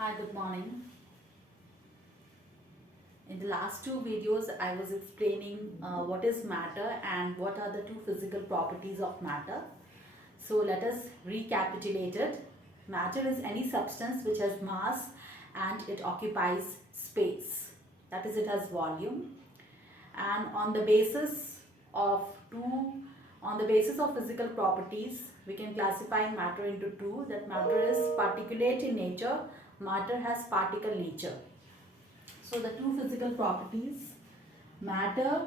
Hi, good morning. In the last two videos, I was explaining what is matter and what are the two physical properties of matter. So let us recapitulate it. Matter is any substance which has mass and it occupies space. That is, it has volume. And of two, on the basis of physical properties, we can classify matter into two. That matter is particulate in nature. Matter has particle nature. So the two physical properties, matter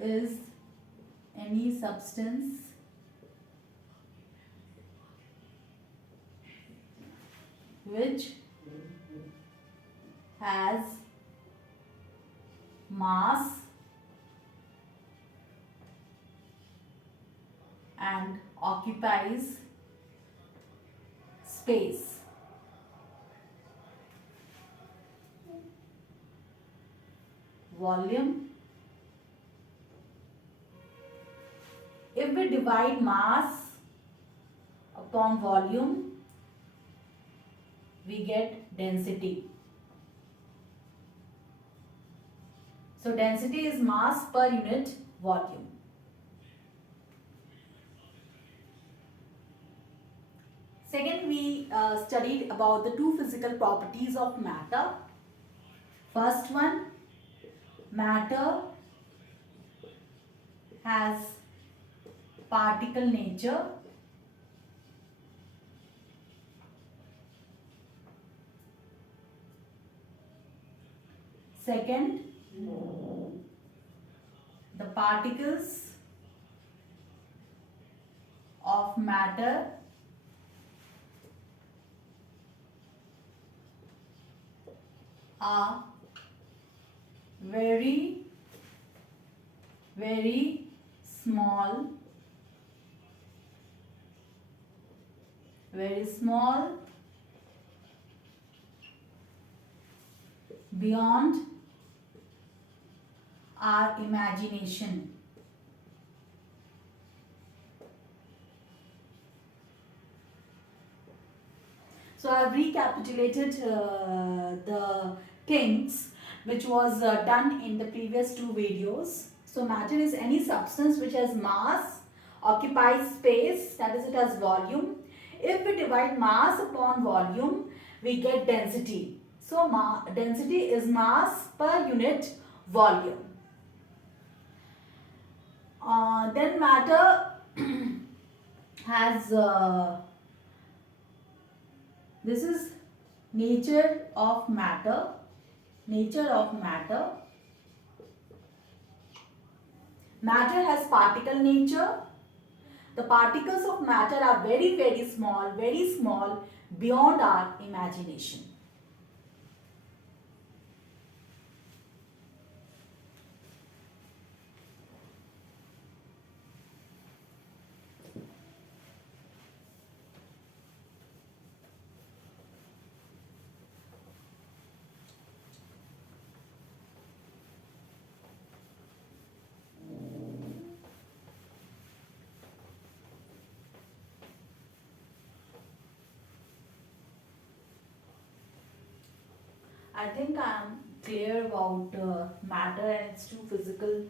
is any substance which has mass and occupies space. Volume. If we divide mass upon volume, we get density. So density is mass per unit volume. Second, we studied about the two physical properties of matter. First one, matter has particle nature. Second, the particles of matter are very, very small, beyond our imagination. So I have recapitulated the things which was done in the previous two videos. So matter is any substance which has mass, occupies space, that is, it has volume. If we divide mass upon volume, we get density. So density is mass per unit volume. Then matter has this is nature of matter. Matter has particle nature. The particles of matter are very, very small beyond our imagination. I think I am clear about matter and its two physical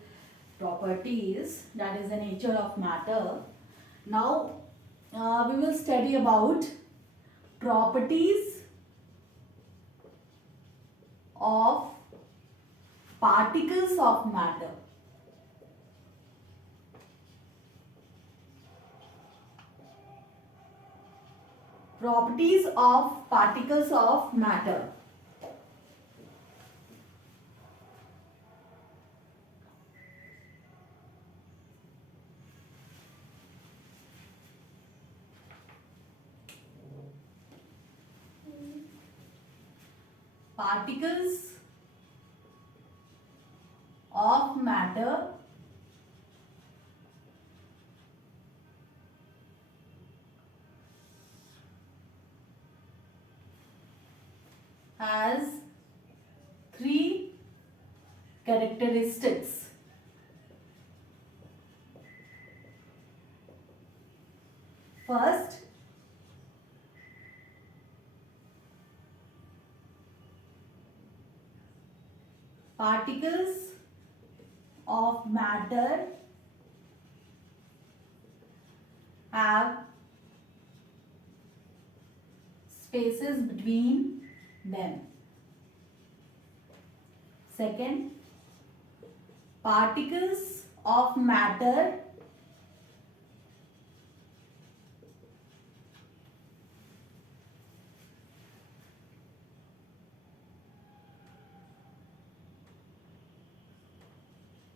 properties, that is the nature of matter. Now we will study about properties of particles of matter. Properties of particles of matter. Particles of matter has three Particles of matter have spaces between them. Second, particles of matter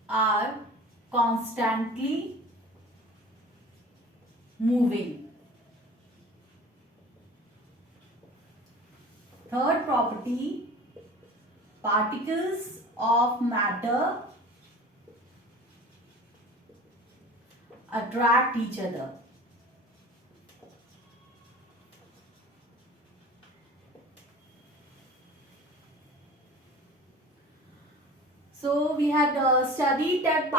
are constantly moving. Third property, particles of matter attract each other. So we had studied that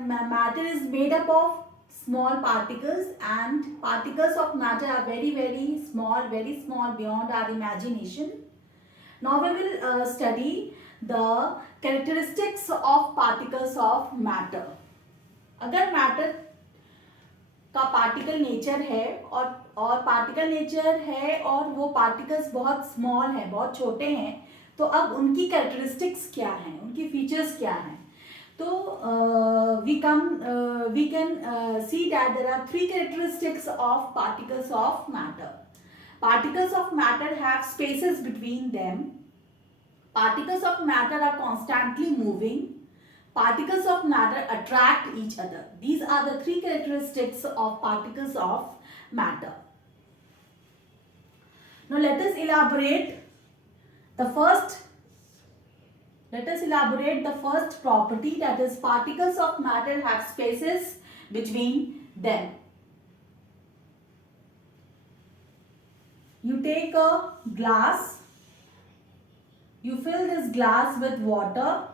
matter is made up of small particles, and particles of matter are very small beyond our imagination. Now we will study the characteristics of particles of matter. अगर matter का particle nature है और particle nature है और वो particles बहुत small हैं, बहुत छोटे हैं, तो अब उनकी कैरेक्टरिस्टिक्स क्या हैं, उनकी फीचर्स क्या हैं? तो we can see that there are three characteristics of particles of matter. Particles of matter have spaces between them. Particles of matter are constantly moving. Particles of matter attract each other. These are the three characteristics of particles of matter. Now let us elaborate the first property, that is particles of matter have spaces between them. You take a glass, you fill this glass with water,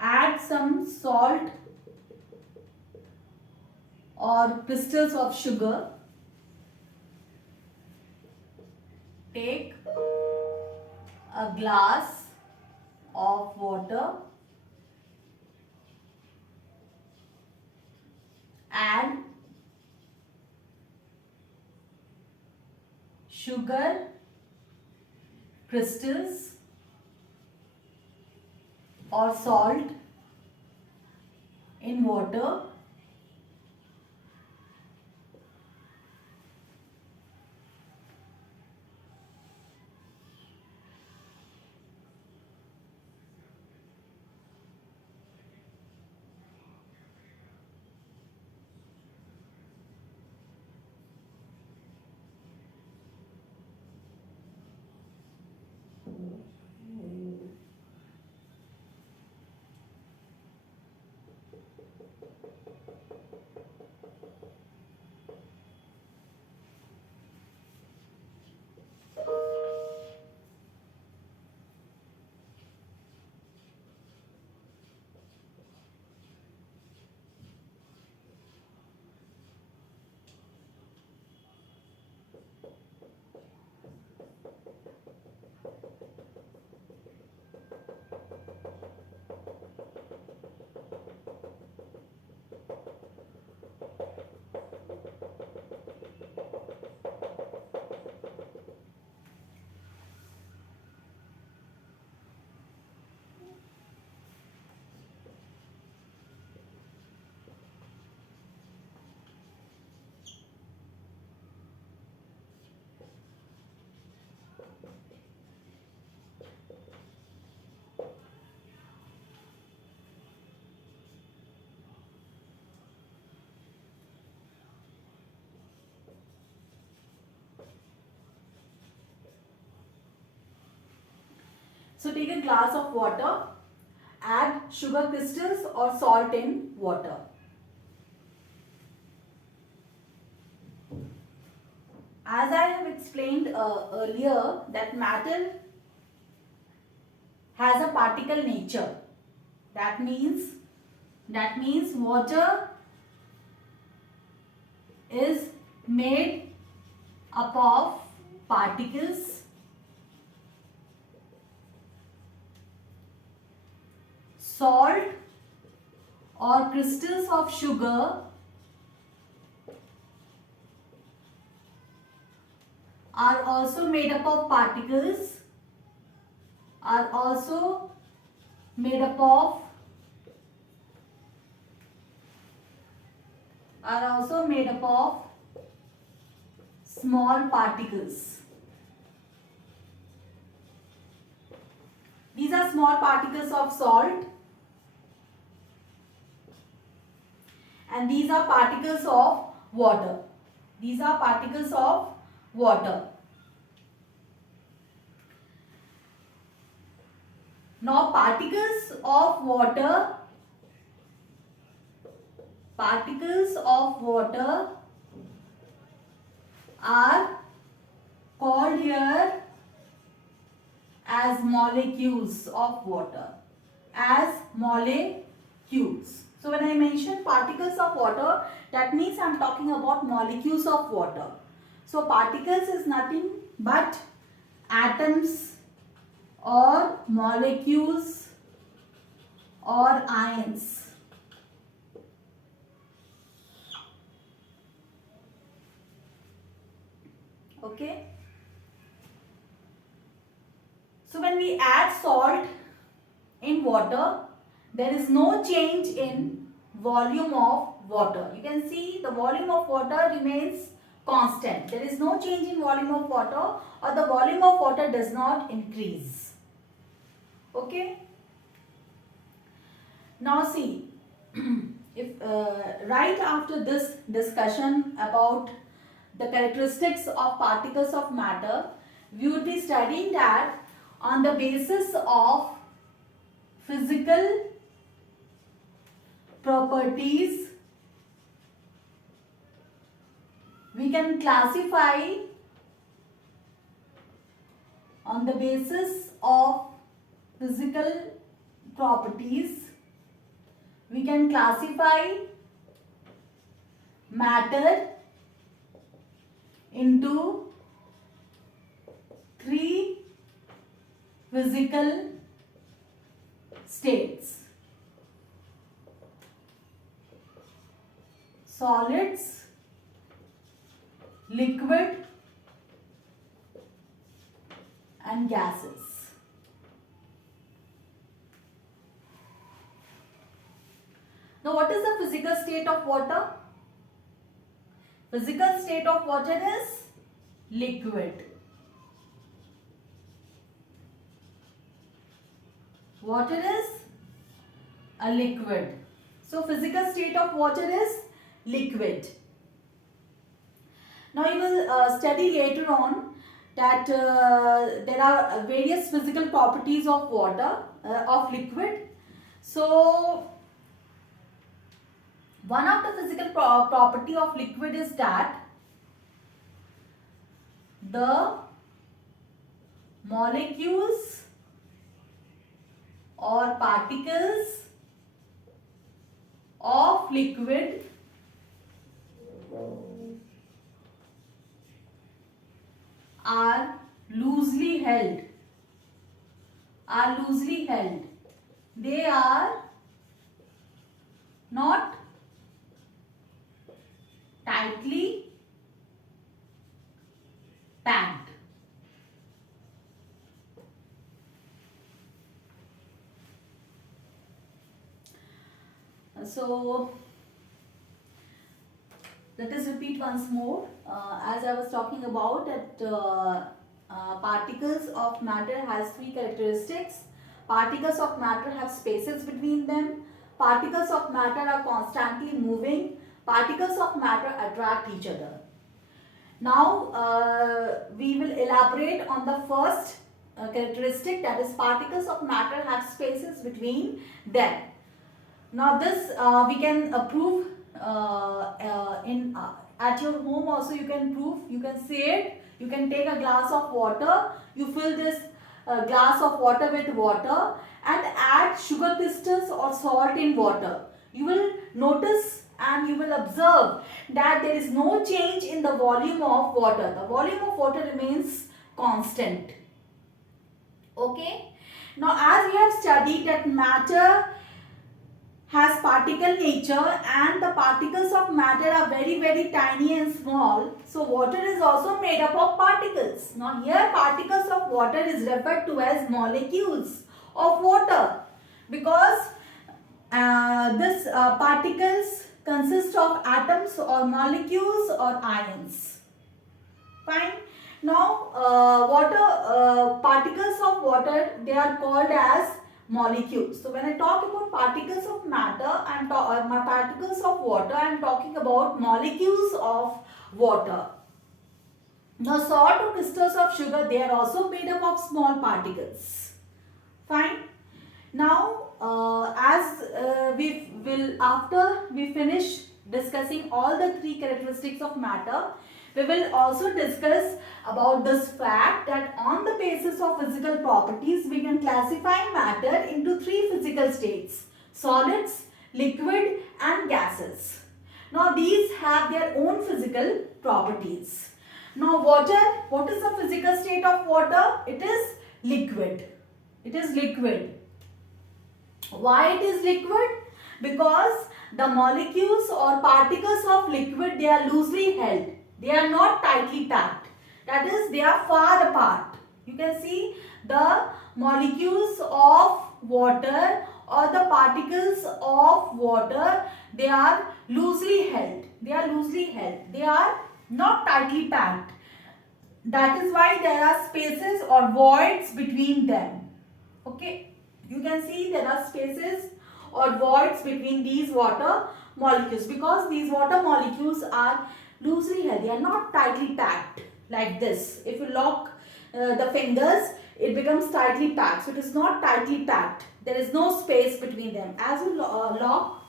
add some salt or crystals of sugar, take a glass of water, add sugar crystals or salt in water, so take a glass of water, add sugar crystals or salt in water. as I have explained earlier, that matter has a particle nature. That means water is made up of particles. Salt or crystals of sugar are also made up of particles, are also made up of small particles. These are small particles of salt, and these are particles of water. These are particles of water. Now particles of water are called here as molecules of water. As molecules. So when I mention particles of water, that means I am talking about molecules of water. So particles is nothing but atoms or molecules or ions. Okay. So when we add salt in water, there is no change in volume of water. You can see the volume of water remains constant. There is no change in volume of water, or the volume of water does not increase. Okay. Now see, if right after this discussion about the characteristics of particles of matter, we would be studying that on the basis of physical properties, we can classify on the basis of physical properties, we can classify matter into three physical states: solids, liquid, and gases. Now what is the physical state of water? Physical state of water is liquid. Water is a liquid. So physical state of water is liquid. Now you will study later on that there are various physical properties of water, of liquid. So one of the physical property of liquid is that the molecules or particles of liquid are loosely held. They are not tightly packed. So let us repeat once more. As I was talking about that particles of matter has three characteristics. Particles of matter have spaces between them. Particles of matter are constantly moving. Particles of matter attract each other. Now we will elaborate on the first characteristic, that is particles of matter have spaces between them. Now this we can prove at your home also you can prove, you can say it. You can take a glass of water, you fill this glass of water with water and add sugar crystals or salt in water. You will notice and you will observe that there is no change in the volume of water. The volume of water remains constant. Okay. Now as we have studied that matter has particle nature and the particles of matter are very tiny and small. So water is also made up of particles. Now here particles of water is referred to as molecules of water because this particles consist of atoms or molecules or ions. Fine. Now particles of water, they are called as molecules. So when I talk about particles of matter, particles of water, I am talking about molecules of water. Now salt or crystals of sugar, they are also made up of small particles. Fine. Now after we finish discussing all the three characteristics of matter, we will also discuss about this fact that on the basis of physical properties, we can classify matter into three physical states: solids, liquid and gases. Now these have their own physical properties. Now water, what is the physical state of water? It is liquid. It is liquid. Why it is liquid? Because the molecules or particles of liquid, they are loosely held. They are not tightly packed. That is, they are far apart. You can see the molecules of water or the particles of water, they are loosely held. They are loosely held. They are not tightly packed. That is why there are spaces or voids between them. Okay. You can see there are spaces or voids between these water molecules because these water molecules are loosely held. They are not tightly packed like this. If you lock the fingers, it becomes tightly packed. So it is not tightly packed. There is no space between them. As you lock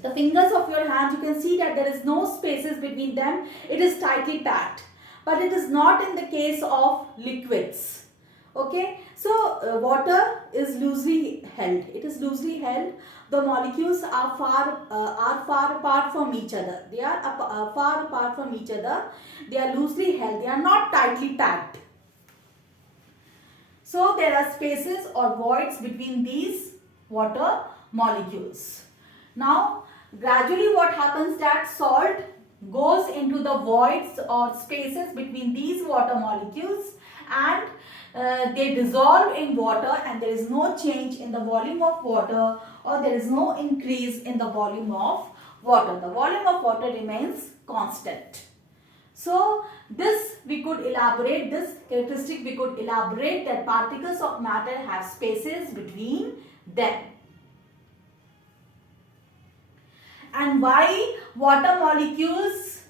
the fingers of your hand, you can see that there is no spaces between them. It is tightly packed. But it is not in the case of liquids. Okay, so water is loosely held. It is loosely held. The molecules are far apart from each other. They are far apart from each other. They are loosely held. They are not tightly packed. So there are spaces or voids between these water molecules. Now gradually what happens that salt goes into the voids or spaces between these water molecules and they dissolve in water and there is no change in the volume of water or there is no increase in the volume of water. The volume of water remains constant. So this we could elaborate, this characteristic we could elaborate that particles of matter have spaces between them. And why water molecules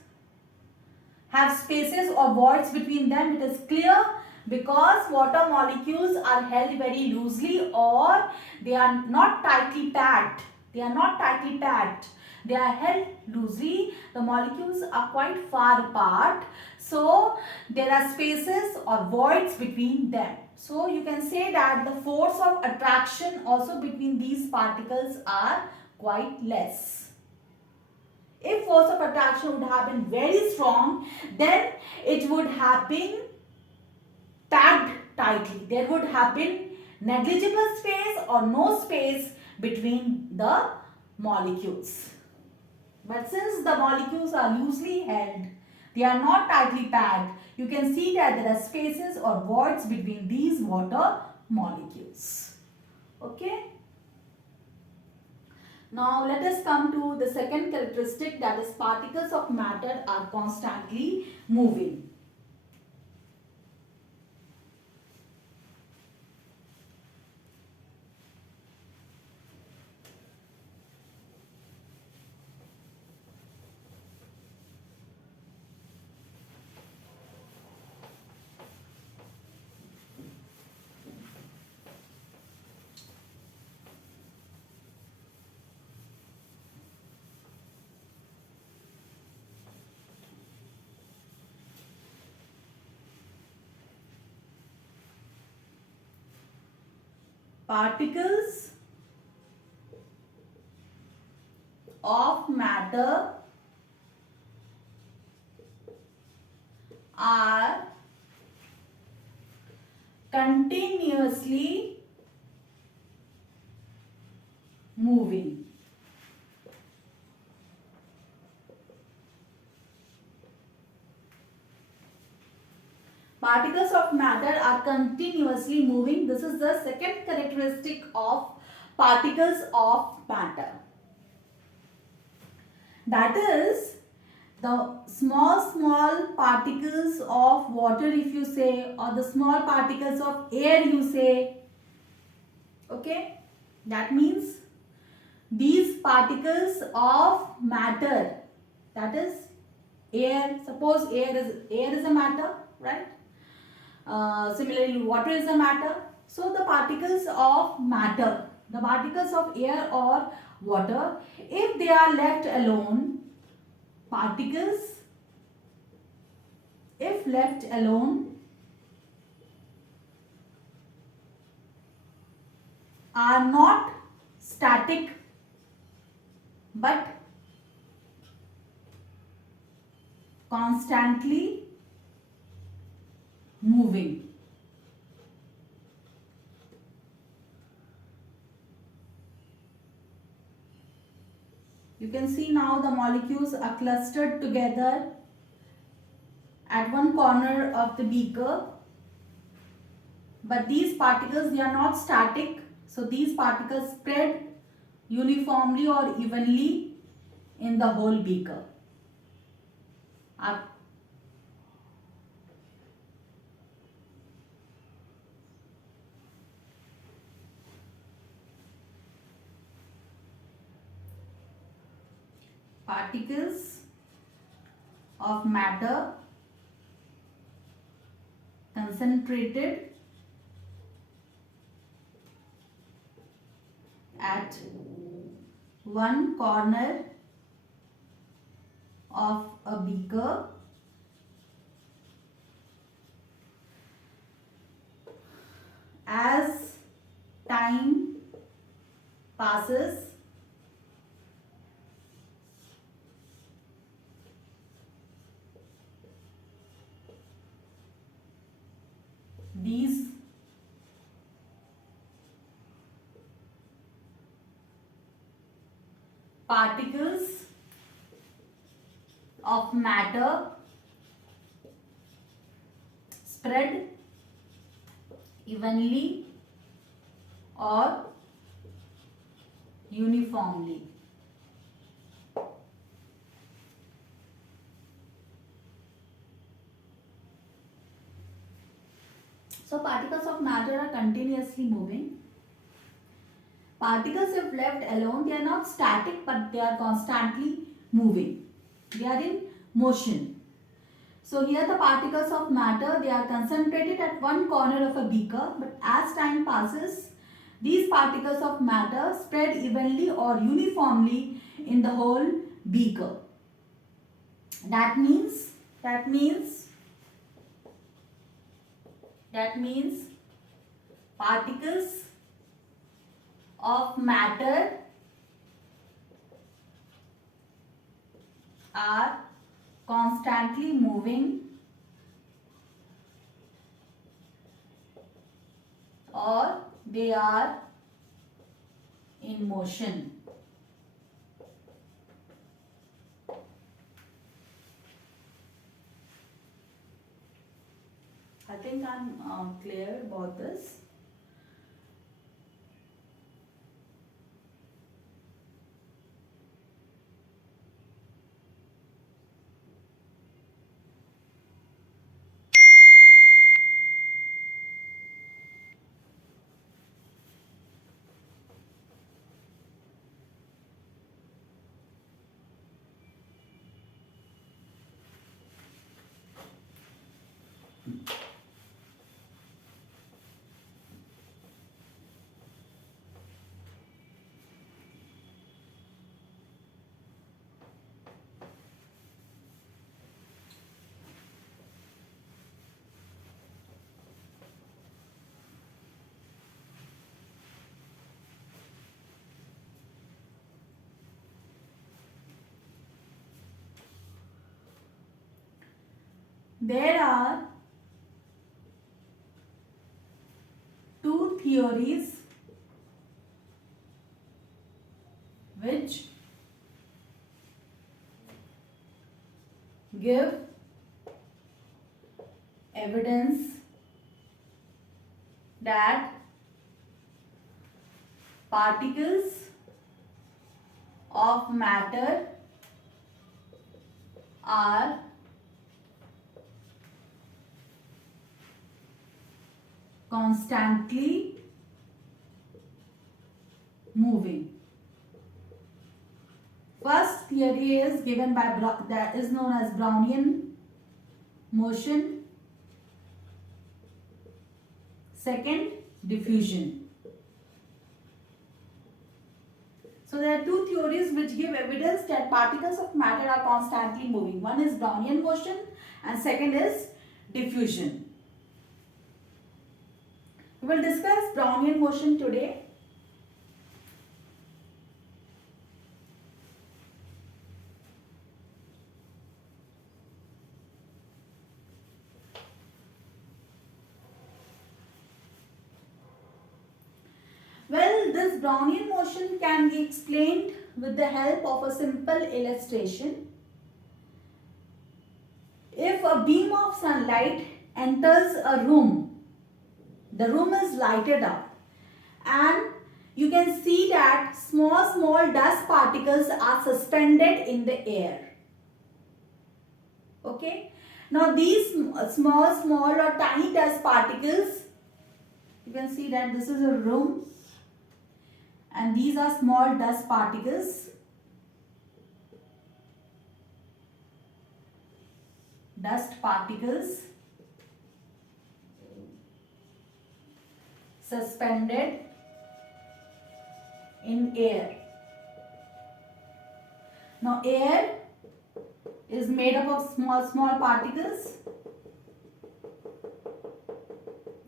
have spaces or voids between them? It is clear because water molecules are held very loosely or they are not tightly packed. They are not tightly packed. They are held loosely. The molecules are quite far apart. So there are spaces or voids between them. So you can say that the force of attraction also between these particles are quite less. If force of attraction would have been very strong, then it would have been packed tightly. There would have been negligible space or no space between the molecules. But since the molecules are loosely held, they are not tightly packed, you can see that there are spaces or voids between these water molecules. Okay. Now let us come to the second characteristic, that is particles of matter are constantly moving. Particles of matter are continuously moving. Particles of matter are continuously moving. This is the second characteristic of particles of matter. That is, the small particles of water, if you say, or the small particles of air, you say. Okay, that means these particles of matter, that is air. Suppose air is a matter, right? Similarly, water is a matter. So the particles of matter, the particles of air or water, if they are left alone, particles, if left alone, are not static but constantly moving. You can see now the molecules are clustered together at one corner of the beaker, but these particles, they are not static, so these particles spread uniformly or evenly in the whole beaker. Particles of matter concentrated at one corner of a beaker as time passes. These particles of matter spread evenly or uniformly. So particles of matter are continuously moving. Particles, if left alone, they are not static but they are constantly moving. They are in motion. So here the particles of matter, they are concentrated at one corner of a beaker, but as time passes, these particles of matter spread evenly or uniformly in the whole beaker. That means particles of matter are constantly moving or they are in motion. I think I'm clear about this. there are two theories which give evidence that particles of matter are constantly moving. First theory is given by that is known as Brownian motion. Second, diffusion. So there are two theories which give evidence that particles of matter are constantly moving. One is Brownian motion and second is diffusion. We will discuss Brownian motion today. Well, this Brownian motion can be explained with the help of a simple illustration. If a beam of sunlight enters a room, the room is lighted up and you can see that small dust particles are suspended in the air. Okay. Now these small or tiny dust particles, you can see that this is a room and these are small dust particles. Dust particles suspended in air. Now air is made up of small particles.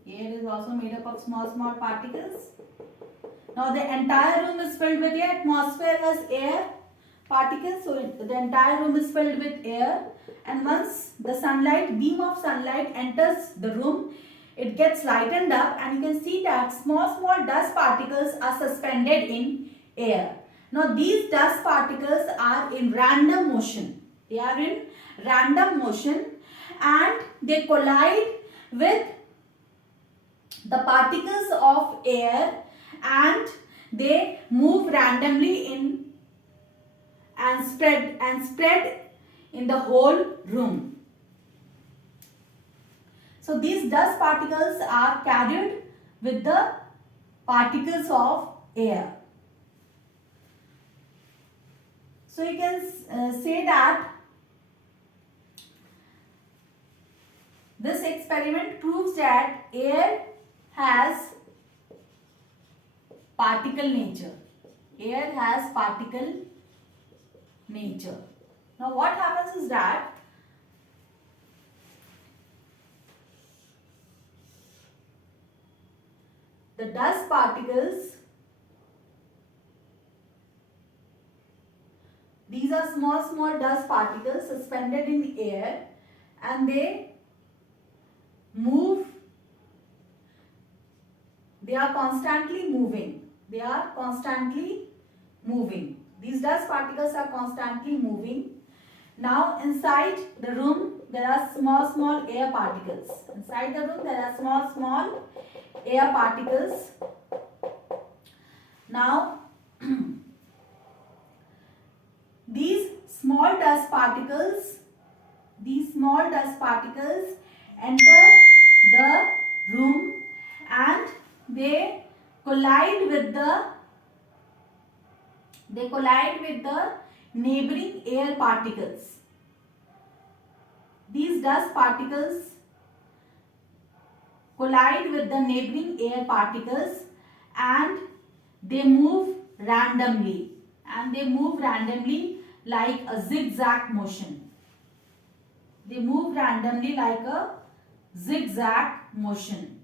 Air is also made up of small particles. Now the entire room is filled with air. Atmosphere has air particles, so the entire room is filled with air. And once the beam of sunlight enters the room, it gets lightened up and you can see that small dust particles are suspended in air. Now these dust particles are in random motion. They are in random motion and they collide with the particles of air and they move randomly in and spread in the whole room. So these dust particles are carried with the particles of air. So you can say that this experiment proves that air has particle nature. Air has particle nature. Now what happens is that the dust particles, these are small dust particles suspended in the air and they move, they are constantly moving. They are constantly moving. These dust particles are constantly moving. Now inside the room there are small air particles. Inside the room there are small air particles. Now these small dust particles enter the room and they collide with the neighboring air particles. These dust particles collide with the neighboring air particles and they move randomly like a zigzag motion. They move randomly like a zigzag motion.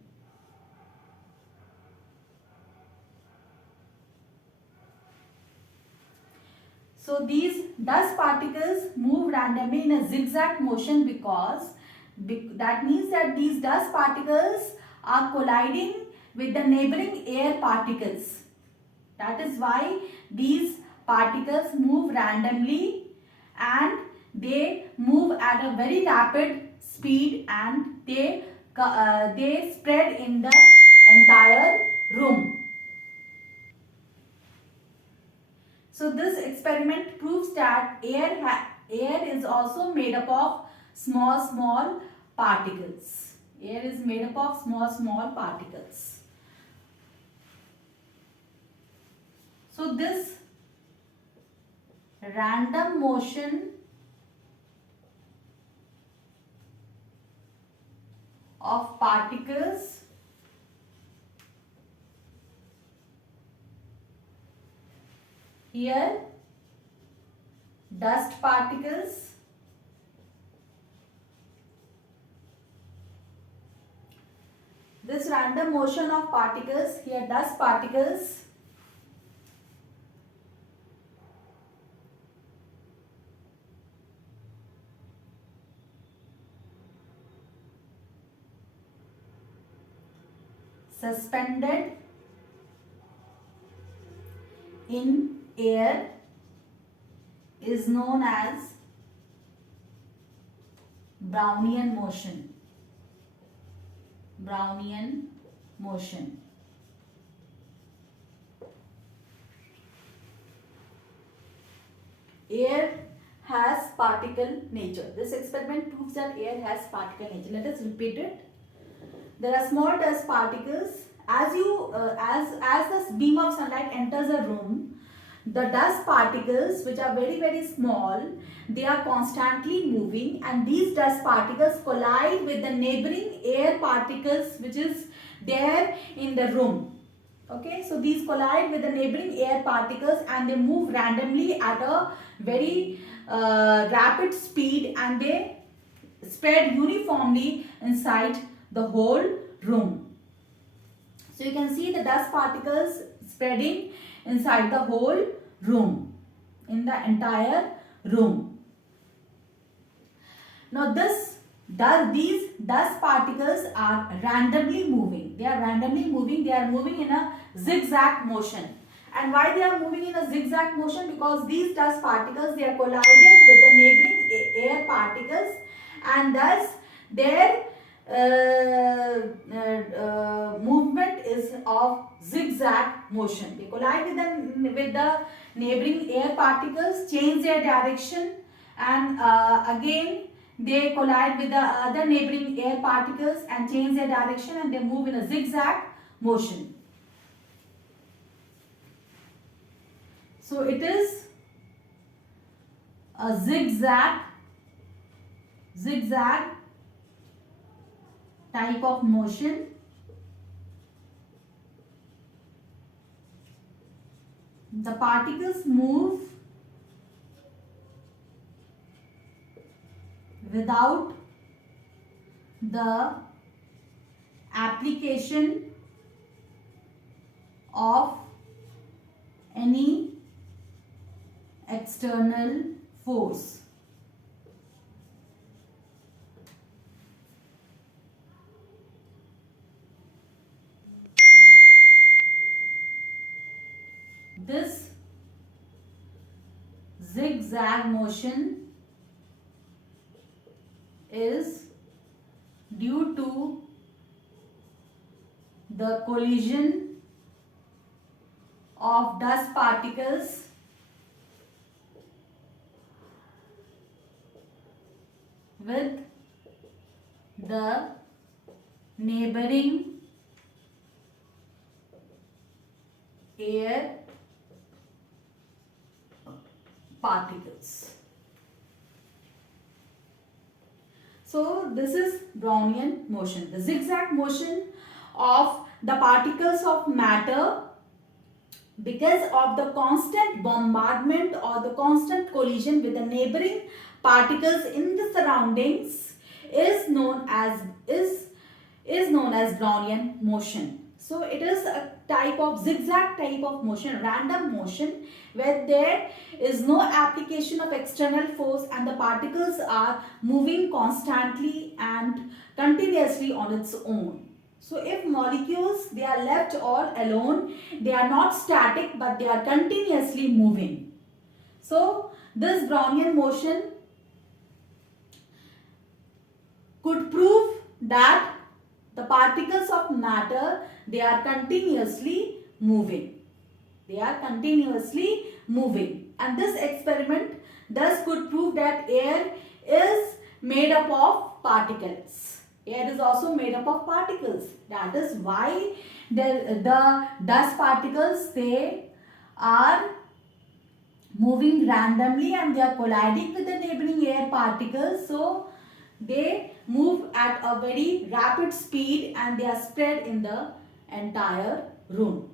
So these dust particles move randomly in a zigzag motion because That means that these dust particles are colliding with the neighboring air particles. That is why these particles move randomly and they move at a very rapid speed, and they spread in the entire room. So this experiment proves that air is also made up of small particles. Air is made up of small particles. So this random motion of particles here, dust particles, this random motion of particles here, dust particles, suspended in air is known as Brownian motion. Brownian motion. Air has particle nature. This experiment proves that air has particle nature. Let us repeat it. There are small dust particles. As the beam of sunlight enters a room, the dust particles, which are very small, they are constantly moving, and these dust particles collide with the neighboring air particles which is there in the room. Okay, so these collide with the neighboring air particles and they move randomly at a very rapid speed, and they spread uniformly inside the whole room. So you can see the dust particles spreading inside the whole room, in the entire room. Now these dust particles are randomly moving. They are randomly moving. They are moving in a zigzag motion. And why they are moving in a zigzag motion? Because these dust particles, they are collided with the neighboring air particles, and thus their movement is of zigzag motion. They collide with the neighboring air particles, change their direction, and again they collide with the other neighboring air particles and change their direction, and they move in a zigzag motion. So it is a zigzag type of motion. The particles move without the application of any external force. This zigzag motion is due to the collision of dust particles with the neighboring air particles. So this is Brownian motion. The zigzag motion of the particles of matter, because of the constant bombardment or the constant collision with the neighboring particles in the surroundings, is known as Brownian motion. So it is a type of zigzag type of motion, random motion, where there is no application of external force and the particles are moving constantly and continuously on its own. So if molecules, they are left all alone, they are not static but they are continuously moving. So this Brownian motion could prove that the particles of matter, they are continuously moving. They are continuously moving. And this experiment thus could prove that air is made up of particles. Air is also made up of particles. That is why the dust particles, they are moving randomly and they are colliding with the neighboring air particles. So they move at a very rapid speed and they are spread in the entire room.